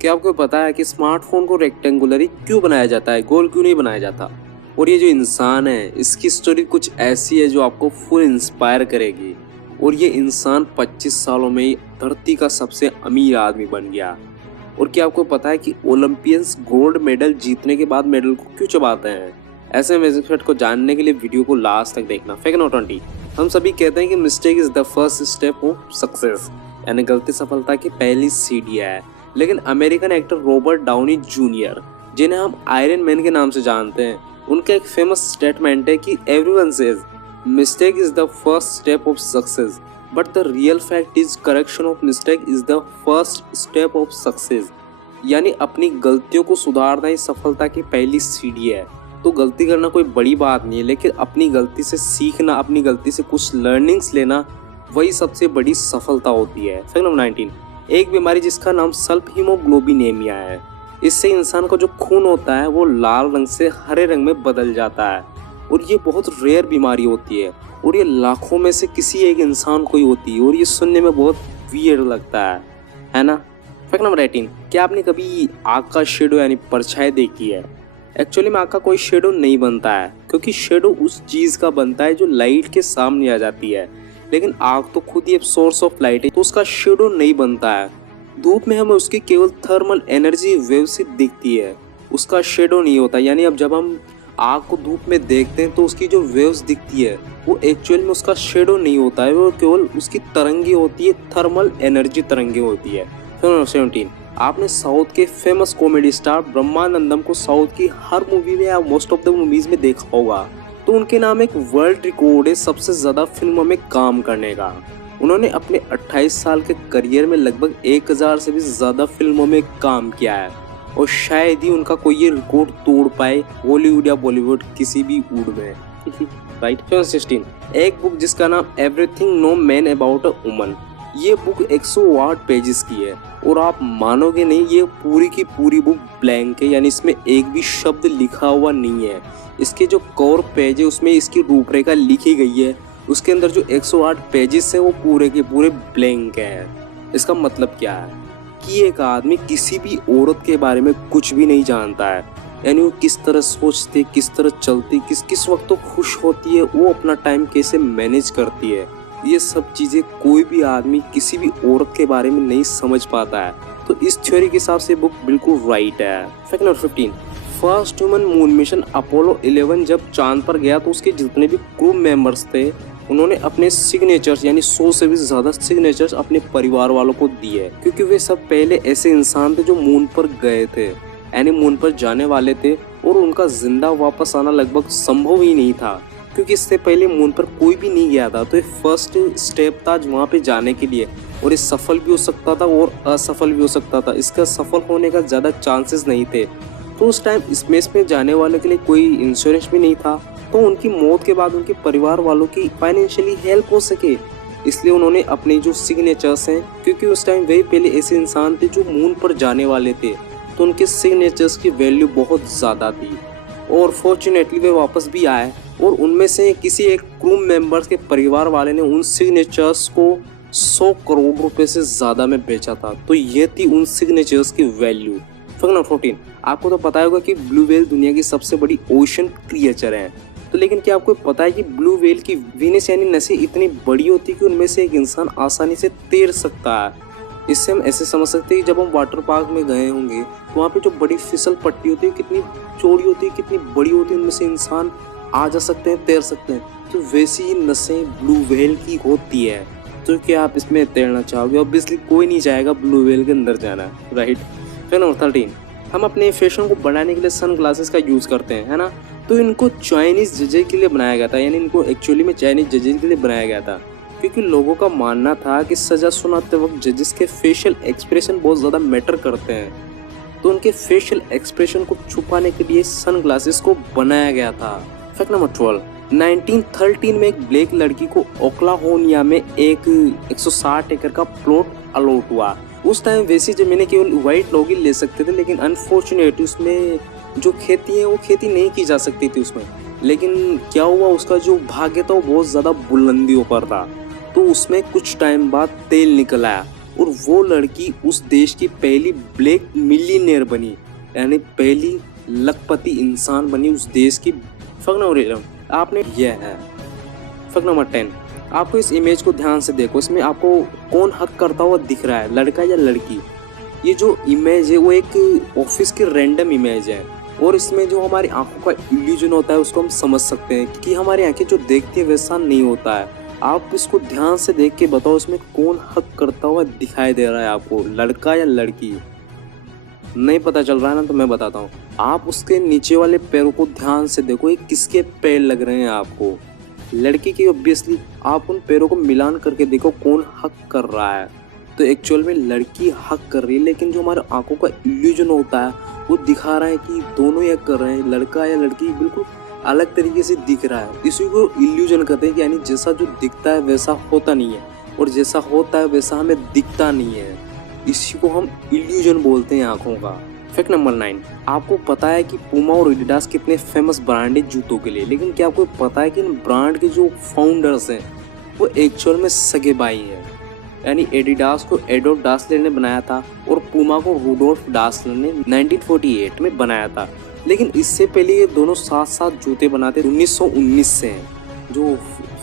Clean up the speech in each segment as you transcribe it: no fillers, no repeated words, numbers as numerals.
क्या आपको पता है कि स्मार्टफोन को रेक्टेंगुलर ही क्यों बनाया जाता है, गोल क्यों नहीं बनाया जाता? और ये जो इंसान है इसकी स्टोरी कुछ ऐसी है जो आपको फुल इंस्पायर करेगी। और ये इंसान 25 सालों में ही धरती का सबसे अमीर आदमी बन गया। और क्या आपको पता है कि ओलंपियंस गोल्ड मेडल जीतने के बाद मेडल को क्यों चबाते हैं? ऐसे अमेजिंग फैक्ट को जानने के लिए वीडियो को लास्ट तक देखना। फैक्ट नंबर 20, हम सभी कहते हैं कि mistake is the first step of success, यानी गलती सफलता की पहली सीढ़ी है। लेकिन American actor Robert Downey junior, जिन्हें हम आयरन मैन के नाम से जानते हैं, उनका एक फेमस स्टेटमेंट है कि everyone says mistake is the first step of success but the real fact is correction of mistake is the first step of success. यानी अपनी गलतियों को सुधारना ही सफलता की पहली सीढ़ी है। तो गलती करना कोई बड़ी बात नहीं है, लेकिन अपनी गलती से सीखना, अपनी गलती से कुछ लर्निंग्स लेना, वही सबसे बड़ी सफलता होती है। फैक्ट नंबर 19, एक बीमारी जिसका नाम सल्फ हीमोग्लोबिनेमिया है। इससे इंसान का जो खून होता है वो लाल रंग से हरे रंग में बदल जाता है। और ये बहुत रेयर बीमारी होती है और ये लाखों में से किसी एक इंसान को ही होती है। और ये सुनने में बहुत वियर्ड लगता है ना? फैक्ट नंबर 18, क्या आपने कभी आग का शेडो यानी परछाई देखी है? एक्चुअली में आग का कोई शेडो नहीं बनता है, क्योंकि शेडो उस चीज़ का बनता है जो लाइट के सामने आ जाती है। लेकिन आग तो खुद ही एक सोर्स ऑफ लाइट है, तो उसका शेडो नहीं बनता है। धूप में हमें उसकी केवल थर्मल एनर्जी वेव से दिखती है, उसका शेडो नहीं होता। यानी अब जब हम आग को धूप में देखते हैं तो उसकी जो वेव्स दिखती है वो एक्चुअल में उसका शेडो नहीं होता है, वो केवल उसकी तरंगे होती है, थर्मल एनर्जी तरंगे होती है। 17, आपने साउथ के फेमस कॉमेडी स्टार ब्रह्मानंदम को साउथ की हर मूवी में या मोस्ट ऑफ द मूवीज में देखा होगा। तो उनके नाम एक वर्ल्ड रिकॉर्ड है सबसे ज़्यादा फिल्मों में काम करने का। उन्होंने अपने 28 साल के करियर में लगभग 1000 से भी ज़्यादा फिल्मों में काम किया है। और शायद ही उनका कोई ये रिकॉर्ड तोड़ पाए हॉलीवुड या बॉलीवुड किसी भी वुड में। राइट। 16, एक बुक जिसका नाम everything no man about a woman. ये बुक 108 पेजेस की है और आप मानोगे नहीं, ये पूरी की पूरी बुक ब्लैंक है, यानी इसमें एक भी शब्द लिखा हुआ नहीं है। इसके जो कवर पेज है उसमें इसकी रूपरेखा लिखी गई है, उसके अंदर जो 108 पेजेस है वो पूरे के पूरे ब्लैंक है। इसका मतलब क्या है कि एक आदमी किसी भी औरत के बारे में कुछ भी नहीं जानता है, यानी वो किस तरह सोचती, किस तरह चलती, किस वक्त तो खुश होती है, वो अपना टाइम कैसे मैनेज करती है, ये सब चीज़ें कोई भी आदमी किसी भी औरत के बारे में नहीं समझ पाता है। तो इस थ्योरी के हिसाब से बुक बिल्कुल राइट है। Fact number 15, first human moon mission Apollo 11 जब चांद पर गया तो उसके जितने भी क्रू मेंबर्स थे उन्होंने अपने सिग्नेचर्स यानी 100 से भी ज़्यादा सिग्नेचर्स अपने परिवार वालों को दिए, क्योंकि वे सब पहले ऐसे इंसान थे जो मून पर गए थे, यानी मून पर जाने वाले थे, और उनका जिंदा वापस आना लगभग संभव ही नहीं था, क्योंकि इससे पहले मून पर कोई भी नहीं गया था। तो ये फर्स्ट स्टेप था वहाँ पे जाने के लिए, और ये सफल भी हो सकता था और असफल भी हो सकता था। इसका सफल होने का ज़्यादा चांसेस नहीं थे। तो उस टाइम स्पेस में जाने वाले के लिए कोई इंश्योरेंस भी नहीं था, तो उनकी मौत के बाद उनके परिवार वालों की फाइनेंशियली हेल्प हो सके, इसलिए उन्होंने अपने जो सिग्नेचर्स हैं, क्योंकि उस टाइम वही पहले ऐसे इंसान थे जो मून पर जाने वाले थे, तो उनके सिग्नेचर्स की वैल्यू बहुत ज़्यादा थी। और फॉर्चुनेटली वे वापस भी आए, और उनमें से किसी एक क्रू मेंबर्स के परिवार वाले ने उन सिग्नेचर्स को 100 करोड़ रुपए से ज़्यादा में बेचा था। तो ये थी उन सिग्नेचर्स की वैल्यू। फैक्ट नंबर 14, आपको तो पता होगा कि ब्लू व्हेल दुनिया की सबसे बड़ी ओशन क्रिएचर है। तो लेकिन क्या आपको पता है कि ब्लू व्हेल की वीनस यानी नसें इतनी बड़ी होती है कि उनमें से एक इंसान आसानी से तैर सकता है। इससे हम ऐसे समझ सकते हैं कि जब हम वाटर पार्क में गए होंगे तो वहाँ पे जो बड़ी फिसल पट्टी होती है कितनी चौड़ी होती है, कितनी बड़ी होती है, उनमें से इंसान आ जा सकते हैं, तैर सकते हैं। तो वैसी ही नसें ब्लू व्हेल की होती है। तो क्या आप इसमें तैरना चाहोगे? ऑब्वियसली कोई नहीं चाहेगा ब्लू व्हेल के अंदर जाना, राइट। फिर नंबर 13, हम अपने फैशन को बढ़ाने के लिए सन ग्लासेस का यूज़ करते हैं, है ना? तो इनको चाइनीज़ जजेस के लिए बनाया गया था, यानी इनको एक्चुअली में चाइनीज़ जजेस के लिए बनाया गया था, क्योंकि लोगों का मानना था कि सज़ा सुनाते वक्त जजेस के फेशियल एक्सप्रेशन बहुत ज़्यादा मैटर करते हैं। तो उनके फेशियल एक्सप्रेशन को छुपाने के लिए सन ग्लासेस को बनाया गया था। फैक्ट नंबर 12, 1913 में एक ब्लैक लड़की को ओक्लाहोनिया में एक 160 एकड़ का प्लॉट अलॉट हुआ। उस टाइम वैसी ज़मीनें केवल वाइट लोग ही ले सकते थे, लेकिन अनफॉर्चुनेटली उसमें जो खेती है वो खेती नहीं की जा सकती थी उसमें। लेकिन क्या हुआ, उसका जो भाग्य था वो बहुत ज़्यादा बुलंदियों पर था, तो उसमें कुछ टाइम बाद तेल निकल आया। और वो लड़की उस देश की पहली ब्लैक मिलियनेयर बनी, यानी पहली लखपति इंसान बनी उस देश की। फैक्ट नंबर 11 आपने यह है। फैक्ट नंबर 10 आपको इस इमेज को ध्यान से देखो, इसमें आपको कौन हक करता हुआ दिख रहा है, लड़का या लड़की। ये जो इमेज है वो एक ऑफिस की रैंडम इमेज है और इसमें जो हमारी आंखों का इल्यूजन होता है उसको हम समझ सकते हैं कि हमारी आंखें जो देखती है वैसा नहीं होता है। आप इसको ध्यान से देख के बताओ इसमें कौन हक करता हुआ दिखाई दे रहा है आपको, लड़का या लड़की। नहीं पता चल रहा है ना, तो मैं बताता हूँ। आप उसके नीचे वाले पैरों को ध्यान से देखो, ये किसके पैर लग रहे हैं आपको, लड़की की ऑब्वियसली। आप उन पैरों को मिलान करके देखो कौन हक कर रहा है। तो एक्चुअल में लड़की हक कर रही है, लेकिन जो हमारे आंखों का इल्यूजन होता है वो दिखा रहा है कि दोनों ये कर रहे हैं, लड़का या लड़की बिल्कुल अलग तरीके से दिख रहा है। इसी को इल्यूजन कहते हैं कि यानी जैसा जो दिखता है वैसा होता नहीं है और जैसा होता है वैसा हमें दिखता नहीं है। इसी को हम इल्यूजन बोलते हैं आंखों का। फैक्ट नंबर 9 आपको पता है कि पूमा और एडिडास कितने फेमस ब्रांड है जूतों के लिए, लेकिन क्या आपको पता है कि इन ब्रांड के जो फाउंडर्स हैं वो एक्चुअल में सगे भाई हैं। यानी एडिडास को एडोल्फ डासलर ने बनाया था और पूमा को रूडोल्फ डासलर ने 1948 में बनाया था। लेकिन इससे पहले ये दोनों साथ साथ जूते बनाते 1919 से हैं। जो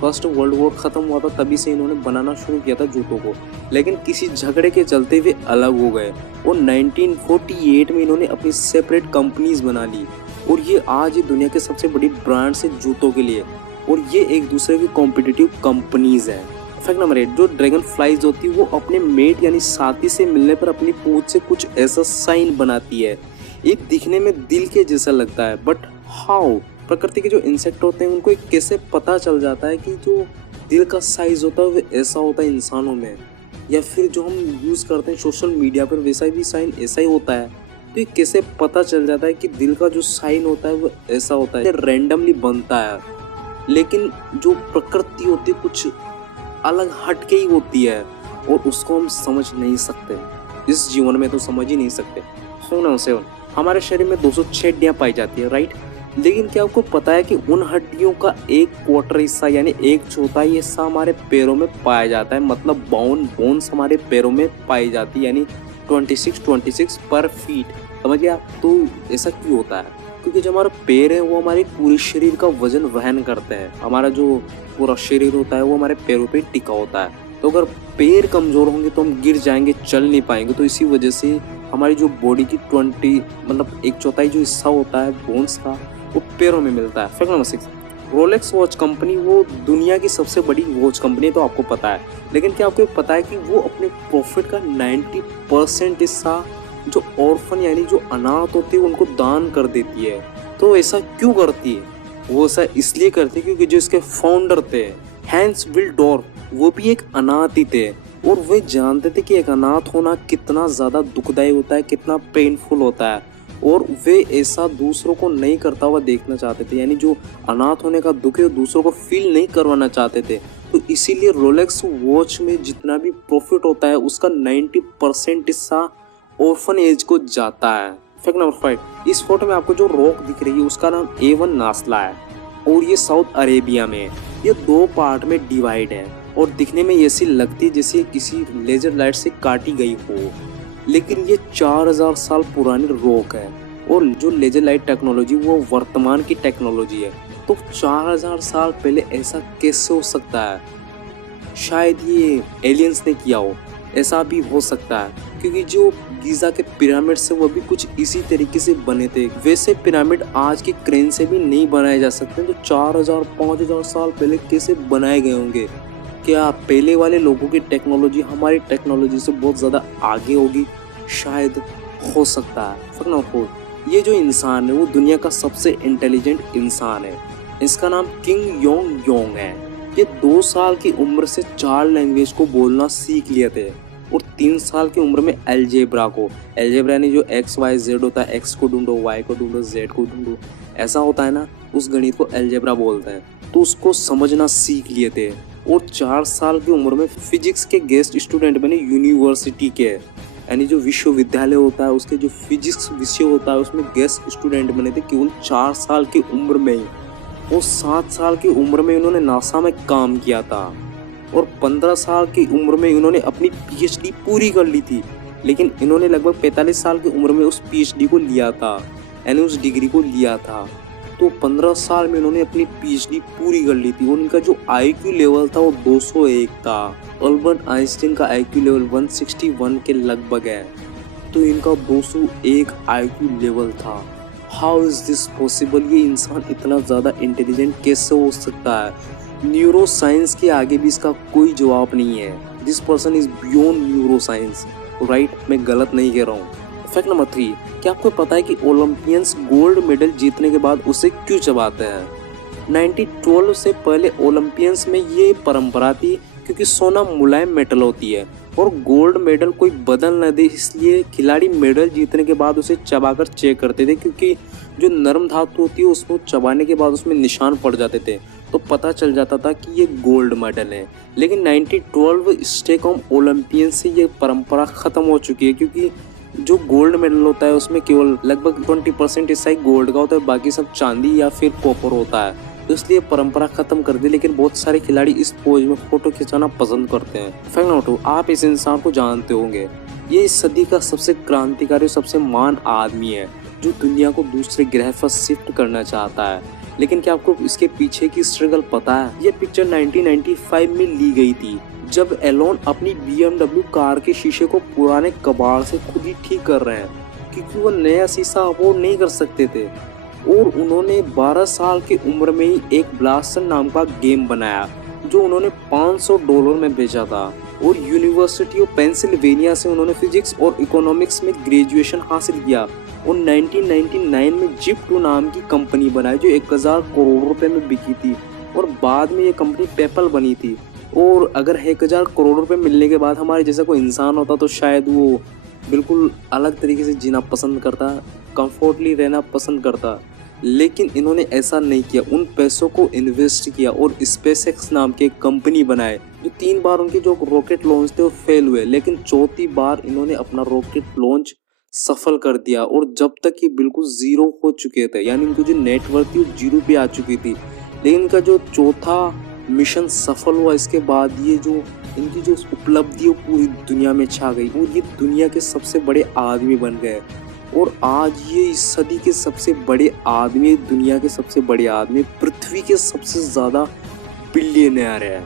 फर्स्ट वर्ल्ड वॉर खत्म हुआ था तभी से इन्होंने बनाना शुरू किया था जूतों को, लेकिन किसी झगड़े के चलते हुए अलग हो गए और 1948 में इन्होंने अपनी सेपरेट कंपनीज बना ली और ये आज ये दुनिया के सबसे बड़ी ब्रांड्स है जूतों के लिए और ये एक दूसरे की कॉम्पिटिटिव कंपनीज है। फैक्ट नंबर 8 जो ड्रैगन फ्लाइज होती है वो अपने मेट यानी साथी से मिलने पर अपनी पूंछ से कुछ ऐसा साइन बनाती है। ये दिखने में दिल के जैसा लगता है, बट हाउ प्रकृति के जो इंसेक्ट होते हैं उनको कैसे पता चल जाता है कि जो दिल का साइज होता है वो ऐसा होता है इंसानों में, या फिर जो हम यूज़ करते हैं सोशल मीडिया पर वैसा भी साइन ऐसा ही होता है। तो ये कैसे पता चल जाता है कि दिल का जो साइन होता है वो ऐसा होता है, रैंडमली बनता है। लेकिन जो प्रकृति होती है कुछ अलग हटके ही होती है और उसको हम समझ नहीं सकते, इस जीवन में तो समझ ही नहीं सकते। 7 हमारे शरीर में 206 हड्डियाँ पाई जाती है, राइट। लेकिन क्या आपको पता है कि उन हड्डियों का 1/4 हिस्सा यानी 1/4 हिस्सा हमारे पैरों में पाया जाता है, मतलब बोन्स हमारे पैरों में पाई जाती है, यानी 26 पर फीट, समझ गया। तो ऐसा क्यों होता है? क्योंकि जो हमारा पैर है वो हमारे पूरे शरीर का वजन वहन करते हैं। हमारा जो पूरा शरीर होता है वो हमारे पैरों पे टिका होता है। तो अगर पैर कमज़ोर होंगे तो हम गिर जाएंगे, चल नहीं पाएंगे। तो इसी वजह से हमारी जो बॉडी की 1/4 जो हिस्सा होता है बोन्स का वो पैरों में मिलता है। Fact number 6 Rolex watch company वो दुनिया की सबसे बड़ी वॉच कंपनी है, तो आपको पता है। लेकिन क्या आपको पता है कि वो अपने प्रॉफिट का 90% हिस्सा जो ऑर्फन यानी जो अनाथ होते हैं उनको दान कर देती है। तो ऐसा क्यों करती है? वो ऐसा इसलिए करती है क्योंकि जो इसके फाउंडर थे हैंस विल्डोर्फ वो भी एक अनाथ ही थे और वे जानते थे कि एक अनाथ होना कितना ज़्यादा दुखदायी होता है, कितना पेनफुल होता है, और वे ऐसा दूसरों को नहीं करता हुआ देखना चाहते थे। यानी जो अनाथ होने का दुख है वो दूसरों को फील नहीं करवाना चाहते थे। तो इसीलिए रोलेक्स वॉच में जितना भी प्रॉफिट होता है उसका 90% हिस्सा ऑर्फन एज को जाता है। फैक्ट नंबर 5 इस फोटो में आपको जो रॉक दिख रही है उसका नाम A1 नासला है और ये साउथ अरेबिया में है। ये 2 पार्ट में डिवाइड है और दिखने में ऐसी लगती है जैसे किसी लेजर लाइट से काटी गई हो, लेकिन ये 4000 साल पुरानी रॉक है और जो लेजर लाइट टेक्नोलॉजी वो वर्तमान की टेक्नोलॉजी है। तो 4000 साल पहले ऐसा कैसे हो सकता है? शायद ये एलियंस ने किया हो, ऐसा भी हो सकता है क्योंकि जो गीज़ा के पिरामिड से वो भी कुछ इसी तरीके से बने थे। वैसे पिरामिड आज की क्रेन से भी नहीं बनाए जा सकते, तो 4000-5000 साल पहले कैसे बनाए गए होंगे? क्या पहले वाले लोगों की टेक्नोलॉजी हमारी टेक्नोलॉजी से बहुत ज़्यादा आगे होगी? शायद हो सकता है। फैक्ट नंबर 4 ये जो इंसान है वो दुनिया का सबसे इंटेलिजेंट इंसान है। इसका नाम किंग योंग योंग है। ये 2 साल की उम्र से 4 लैंग्वेज को बोलना सीख लिए थे और 3 साल की उम्र में एलजेब्रा यानी जो XYZ होता है, X को ढूंढो, Y को ढूंढो, Z को ढूंढो, ऐसा होता है ना, उस गणित को एलजेब्रा बोलते हैं। तो उसको समझना सीख लिए थे और 4 साल की उम्र में फिजिक्स के गेस्ट स्टूडेंट बने यूनिवर्सिटी के, यानी जो विश्वविद्यालय होता है उसके जो फिजिक्स विषय होता है उसमें गेस्ट स्टूडेंट बने थे केवल 4 साल की उम्र में ही। और 7 साल की उम्र में इन्होंने नासा में काम किया था। और 15 साल की उम्र में इन्होंने अपनी पीएचडी पूरी कर ली थी। लेकिन इन्होंने लगभग 45 साल की उम्र में उस पीएचडी को लिया था, यानी उस डिग्री को लिया था। तो 15 साल में इन्होंने अपनी पीएचडी पूरी कर ली थी। उनका जो आईक्यू लेवल था वो 201 था। अल्बर्ट आइंस्टीन का आईक्यू लेवल 161 के लगभग है, तो इनका 201 आईक्यू लेवल था। How is this possible? ये इंसान इतना ज़्यादा इंटेलिजेंट कैसे हो सकता है? न्यूरो साइंस के आगे भी इसका कोई जवाब नहीं है। This person is beyond neuro science, right? मैं गलत नहीं कह रहा हूँ। फैक्ट नंबर 3, क्या आपको पता है कि ओलंपियंस गोल्ड मेडल जीतने के बाद उसे क्यों चबाते हैं? 1912 से ओलंपियंस ओलंपियंस में ये परंपरा थी क्योंकि सोना मुलायम मेटल होती है और गोल्ड मेडल कोई बदल न दे, इसलिए खिलाड़ी मेडल जीतने के बाद उसे चबाकर चेक करते थे, क्योंकि जो नरम धातु होती है उसको चबाने के बाद उसमें निशान पड़ जाते थे, तो पता चल जाता था कि ये गोल्ड मेडल है। लेकिन 1912 स्टॉकहोम ओलंपियन से ये परंपरा खत्म हो चुकी है, क्योंकि जो गोल्ड मेडल होता है उसमें केवल लगभग 20% हिस्सा ही गोल्ड का होता है, बाकी सब चांदी या फिर कॉपर होता है, तो इसलिए परंपरा खत्म कर दी। लेकिन बहुत सारे खिलाड़ी इस पोज में फोटो खिंचाना पसंद करते हैं। फैक्ट नंबर 2, आप इस इंसान को जानते होंगे। ये इस सदी का सबसे क्रांतिकारी और सबसे महान आदमी है जो दुनिया को दूसरे ग्रह पर शिफ्ट करना चाहता है। लेकिन क्या आपको इसके पीछे की स्ट्रगल पता है? ये पिक्चर 1995 में ली गई थी, जब एलोन अपनी BMW कार के शीशे को पुराने कबाड़ से खुद ही ठीक कर रहे हैं, क्योंकि वो नया शीशा अफोर्ड नहीं कर सकते थे। और उन्होंने 12 साल की उम्र में ही एक ब्लास्टर नाम का गेम बनाया जो उन्होंने $500 में बेचा था। और यूनिवर्सिटी ऑफ पेंसिल्वेनिया से उन्होंने फिजिक्स और इकोनॉमिक्स में ग्रेजुएशन हासिल किया और 1999 में जिप2 नाम की कंपनी बनाई जो 1000 करोड़ रुपए में बिकी थी, और बाद में ये कंपनी पेपल बनी थी। और अगर 1000 करोड़ रुपए मिलने के बाद हमारे जैसा कोई इंसान होता तो शायद वो बिल्कुल अलग तरीके से जीना पसंद करता, कंफर्टली रहना पसंद करता। लेकिन इन्होंने ऐसा नहीं किया, उन पैसों को इन्वेस्ट किया और स्पेसएक्स नाम की एक कंपनी बनाए। जो 3 बार उनके जो रॉकेट लॉन्च थे वो फेल हुए, लेकिन चौथी बार इन्होंने अपना रॉकेट लॉन्च सफल कर दिया। और जब तक ये बिल्कुल जीरो हो चुके थे, यानी इनकी जो नेटवर्क थी वो जीरो पे आ चुकी थी, लेकिन इनका जो चौथा मिशन सफल हुआ, इसके बाद ये जो इनकी जो उपलब्धि वो पूरी दुनिया में छा गई और ये दुनिया के सबसे बड़े आदमी बन गए। और आज ये इस सदी के सबसे बड़े आदमी, दुनिया के सबसे बड़े आदमी, पृथ्वी के सबसे ज़्यादा बिलियनर है।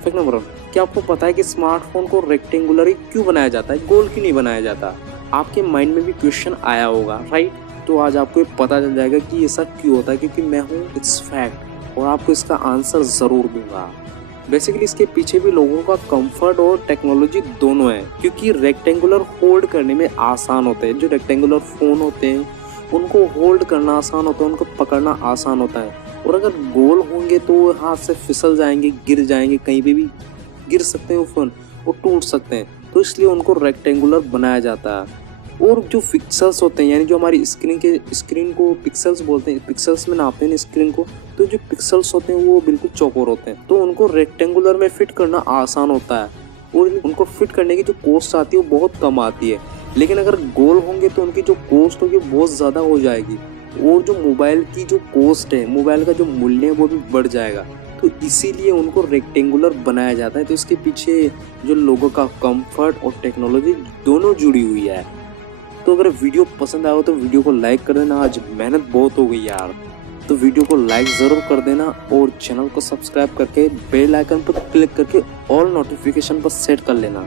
फैक्ट नंबर 1, क्या आपको पता है कि स्मार्टफोन को रेक्टेंगुलर ही क्यों बनाया जाता है, गोल क्यों नहीं बनाया जाता? आपके माइंड में भी क्वेश्चन आया होगा, राइट? तो आज आपको पता चल जाएगा कि ऐसा क्यों होता है, क्योंकि मैं हूँ इट्स फैक्ट और आपको इसका आंसर ज़रूर दूंगा। बेसिकली इसके पीछे भी लोगों का कंफर्ट और टेक्नोलॉजी दोनों है, क्योंकि रेक्टेंगुलर होल्ड करने में आसान होते हैं। जो रेक्टेंगुलर फ़ोन होते हैं उनको होल्ड करना आसान होता है, उनको पकड़ना आसान होता है। और अगर गोल होंगे तो हाथ से फिसल जाएंगे, गिर जाएंगे, कहीं पे भी गिर सकते हैं वो फ़ोन और टूट सकते हैं, तो इसलिए उनको रेक्टेंगुलर बनाया जाता है। और जो पिक्सल्स होते हैं, यानी जो हमारी स्क्रीन को पिक्सल्स बोलते हैं, पिक्सल्स में नापते हैं स्क्रीन को, तो जो पिक्सल्स होते हैं वो बिल्कुल चौकोर होते हैं, तो उनको रेक्टेंगुलर में फिट करना आसान होता है और उनको फिट करने की जो कॉस्ट आती है वो बहुत कम आती है। लेकिन अगर गोल होंगे तो उनकी जो कॉस्ट होगी बहुत ज़्यादा हो जाएगी और जो मोबाइल की जो कॉस्ट है, मोबाइल का जो मूल्य है वो भी बढ़ जाएगा, तो इसीलिए उनको रेक्टेंगुलर बनाया जाता है। तो इसके पीछे जो लोगों का कंफर्ट और टेक्नोलॉजी दोनों जुड़ी हुई है। तो अगर वीडियो पसंद आया हो तो वीडियो को लाइक कर देना, आज मेहनत बहुत हो गई यार, तो वीडियो को लाइक ज़रूर कर देना और चैनल को सब्सक्राइब करके बेल आइकन पर क्लिक करके ऑल नोटिफिकेशन पर सेट कर लेना।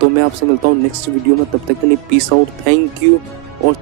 तो मैं आपसे मिलता हूँ नेक्स्ट वीडियो में, तब तक के लिए पीस आउट, थैंक यू और